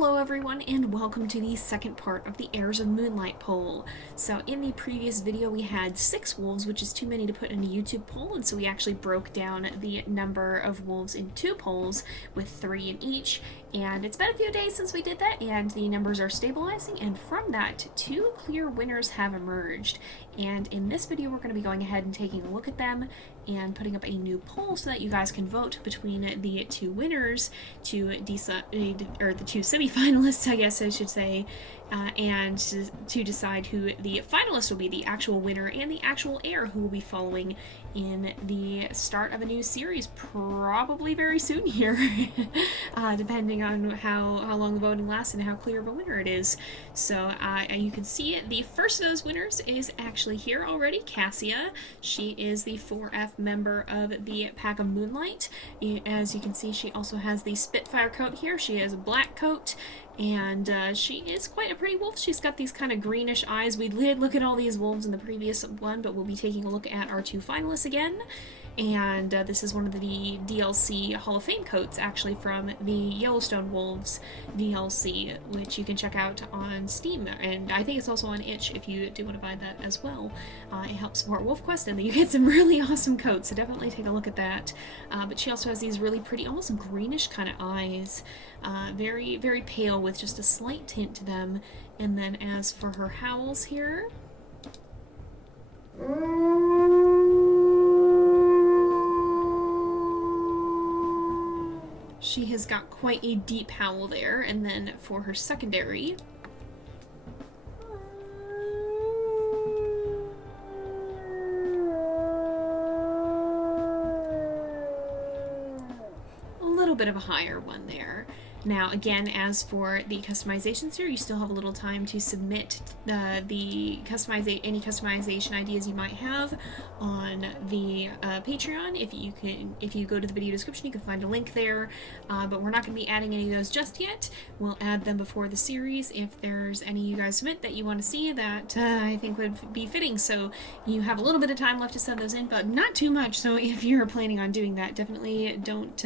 Hello everyone, and welcome to the second part of the Heirs of Moonlight poll. So in the previous video we had 6 wolves, which is too many to put in a YouTube poll, and so we actually broke down the number of wolves in 2 polls with 3 in each. And it's been a few days since we did that, and the numbers are stabilizing, and from that, 2 clear winners have emerged. And in this video we're going to be going ahead and taking a look at them and putting up a new poll so that you guys can vote between the 2 winners to decide, or the 2 semi-finalists, I guess I should say, and to decide who the finalist will be, the actual winner and the actual heir who will be following in the start of a new series, probably very soon here, depending on how long the voting lasts and how clear of a winner it is. So you can see it. The first of those winners is actually here already, Cassia. She is the 4F member of the Pack of Moonlight. As you can see, she also has the Spitfire coat here. She has a black coat, and she is quite a pretty wolf. She's got these kind of greenish eyes. We did look at all these wolves in the previous one, but we'll be taking a look at our 2 finalists again. And this is one of the DLC Hall of Fame coats, actually, from the Yellowstone Wolves DLC, which you can check out on Steam, and I think it's also on itch if you do want to buy that as well. It helps support WolfQuest, and you get some really awesome coats, so definitely take a look at that. But she also has these really pretty, almost greenish kind of eyes, very, very pale with just a slight tint to them. And then as for her howls here, she has got quite a deep howl there. And then for her secondary, a little bit of a higher one there. Now, again, as for the customizations here, you still have a little time to submit any customization ideas you might have on the Patreon. If you go to the video description, you can find a link there. But we're not going to be adding any of those just yet. We'll add them before the series if there's any you guys submit that you want to see that I think would be fitting. So you have a little bit of time left to send those in, but not too much. So if you're planning on doing that, definitely don't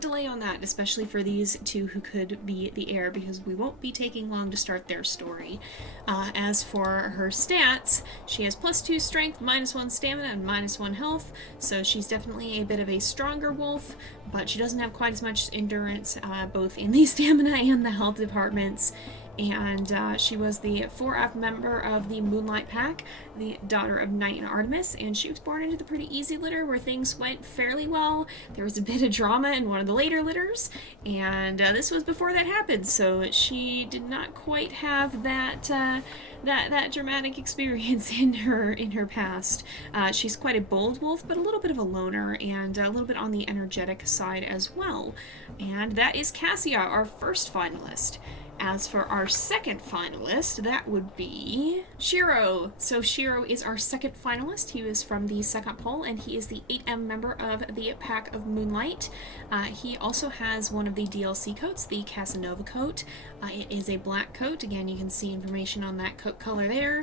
delay on that, especially for these 2 who could be the heir, because we won't be taking long to start their story. As for her stats, she has +2 strength, -1 stamina, and -1 health, so she's definitely a bit of a stronger wolf, but she doesn't have quite as much endurance, both in the stamina and the health departments. And she was the 4F member of the Moonlight Pack, the daughter of Knight and Artemis, and she was born into the pretty easy litter where things went fairly well. There was a bit of drama in one of the later litters, and this was before that happened, so she did not quite have that dramatic experience in her past. She's quite a bold wolf, but a little bit of a loner, and a little bit on the energetic side as well. And that is Cassia, our first finalist. As for our second finalist, that would be Shiro. So Shiro is our second finalist. He was from the second poll, and he is the 8M member of the Pack of Moonlight. He also has one of the DLC coats, the Casanova coat. It is a black coat. Again, you can see information on that coat color there.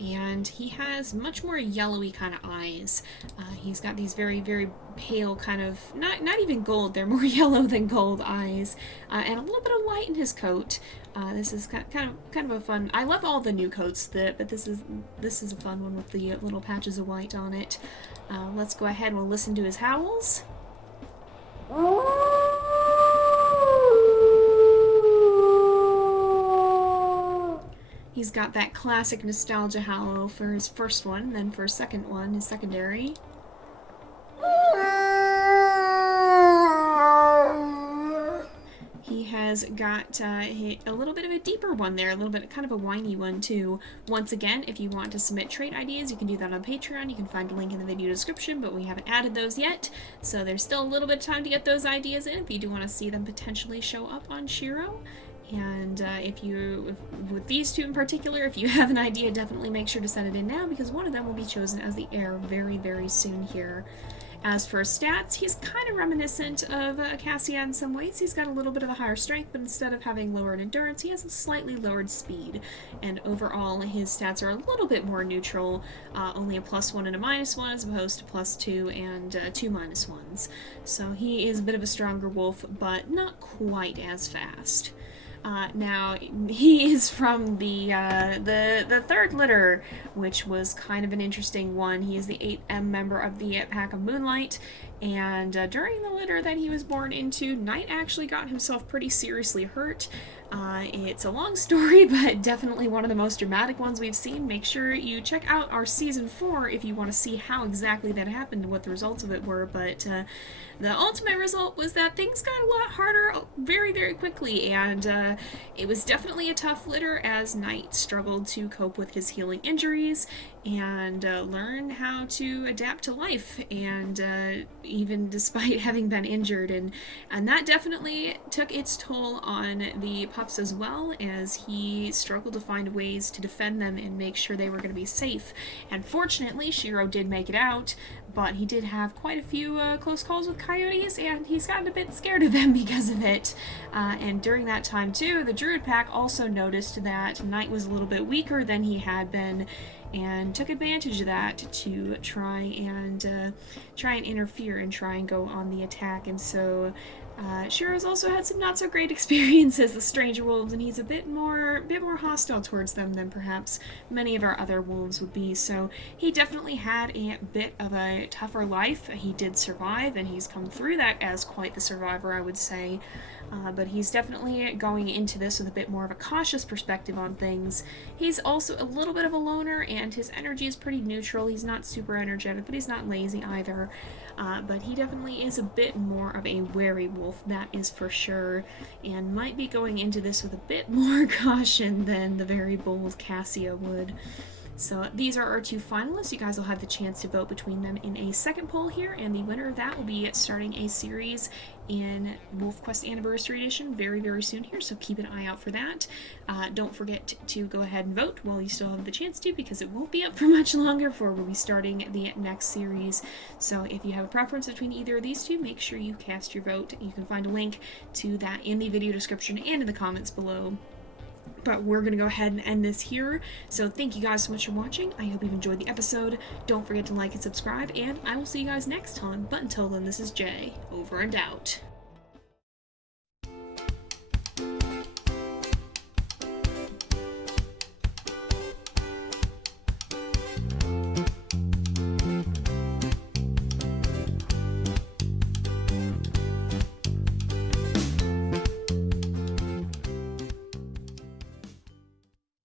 And he has much more yellowy kind of eyes. He's got these very, very pale kind of, not even gold, they're more yellow than gold eyes, and a little bit of white in his coat. This is kind of a fun, I love all the new coats, but this is a fun one with the little patches of white on it. Let's go ahead and we'll listen to his howls. He's got that classic nostalgia howl for his first one, and then for his second one, his secondary. He has got a little bit of a deeper one there, a little bit kind of a whiny one too. Once again, if you want to submit trait ideas, you can do that on Patreon. You can find a link in the video description, but we haven't added those yet, so there's still a little bit of time to get those ideas in if you do want to see them potentially show up on Shiro. And with these 2 in particular, if you have an idea, definitely make sure to send it in now, because one of them will be chosen as the heir very, very soon here. As for stats, he's kind of reminiscent of Cassia in some ways. He's got a little bit of a higher strength, but instead of having lowered endurance, he has a slightly lowered speed. And overall, his stats are a little bit more neutral, only a +1 and a -1 as opposed to +2 and 2 -1s. So he is a bit of a stronger wolf, but not quite as fast. Now, he is from the third litter, which was kind of an interesting one. He is the 8M member of the pack of Moonlight, and during the litter that he was born into, Knight actually got himself pretty seriously hurt. It's a long story, but definitely one of the most dramatic ones we've seen. Make sure you check out our Season 4 if you want to see how exactly that happened and what the results of it were, but the ultimate result was that things got a lot harder very, very quickly, and it was definitely a tough litter as Knight struggled to cope with his healing injuries and learn how to adapt to life, and even despite having been injured, and that definitely took its toll on the pups as well, as he struggled to find ways to defend them and make sure they were going to be safe. And fortunately, Shiro did make it out, but he did have quite a few close calls with coyotes, and he's gotten a bit scared of them because of it. And during that time too, the Druid pack also noticed that Knight was a little bit weaker than he had been, and took advantage of that to try and interfere and try and go on the attack. And so Shiro's also had some not so great experiences with stranger wolves, and he's a bit more hostile towards them than perhaps many of our other wolves would be. So he definitely had a bit of a tougher life. He did survive, and he's come through that as quite the survivor, I would say. But he's definitely going into this with a bit more of a cautious perspective on things. He's also a little bit of a loner, and his energy is pretty neutral. He's not super energetic, but he's not lazy either. But he definitely is a bit more of a wary wolf, that is for sure, and might be going into this with a bit more caution than the very bold Cassia would. So these are our two finalists. You guys will have the chance to vote between them in a second poll here, and the winner of that will be starting a series in WolfQuest Anniversary Edition very, very soon here, so keep an eye out for that. Don't forget to go ahead and vote while you still have the chance to, because it won't be up for much longer before we'll be starting the next series. So if you have a preference between either of these two, make sure you cast your vote. You can find a link to that in the video description and in the comments below. But we're going to go ahead and end this here. So thank you guys so much for watching. I hope you've enjoyed the episode. Don't forget to like and subscribe, and I will see you guys next time. But until then, this is Jay, over and out.